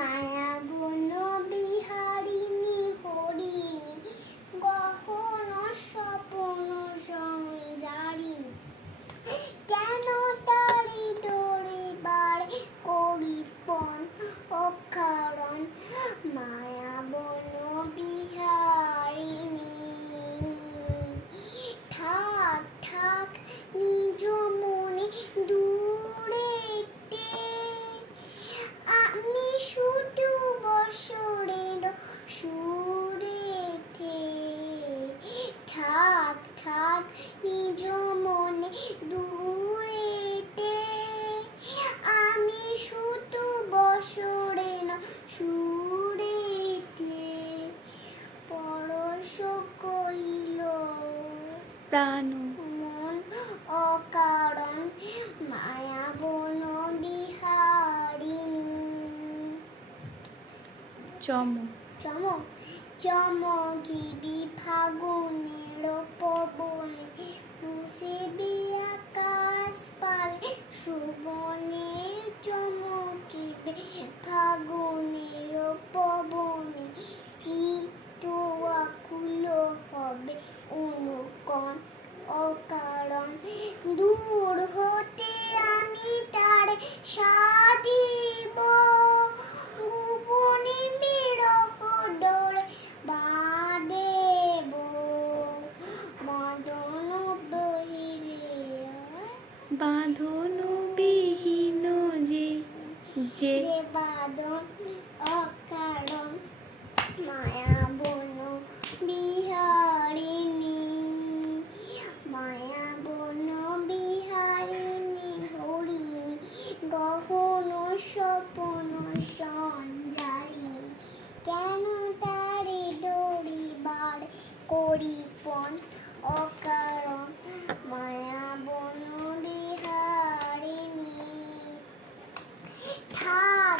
মায়া বন বিহারিণী হরিণী গহন স্বপন সঞ্জারিণী কেন তারি দরিবার করিপন অকারণ মায়া বন বিহারিণী থাক থাক নিজ মনে দূরেতে আমি শুধু বছরের সুরেতে থাক থাক নিজ মনে দূরেতে আমি শুধু বছরের সুরেতে পরশ কইল প্রাণ মন অকারণ মায়া বন বিহারিণী চমক চমক চমকিবি ফাগুনের পবনে তুষিবি আকাশ পালে সুবনে চমকিবে ফাগুনের পবনে চিত্ত আকুল হবে অনুকণ অকারণ দূর হতে আমি তার সাধিব গোপনে বিরহ ডোরে বাঁধেব বাঁধন বহিরে বাঁধন বিহীন যে যে বাঁধন অকারণ মায়া বন বিহারিণী মায়া বন বিহারিণী হরিণী গহন স্বপন সঞ্জারিণী কেন তারে ডরিবার করিপন অকারণ মায়া বন বিহারিণী থাক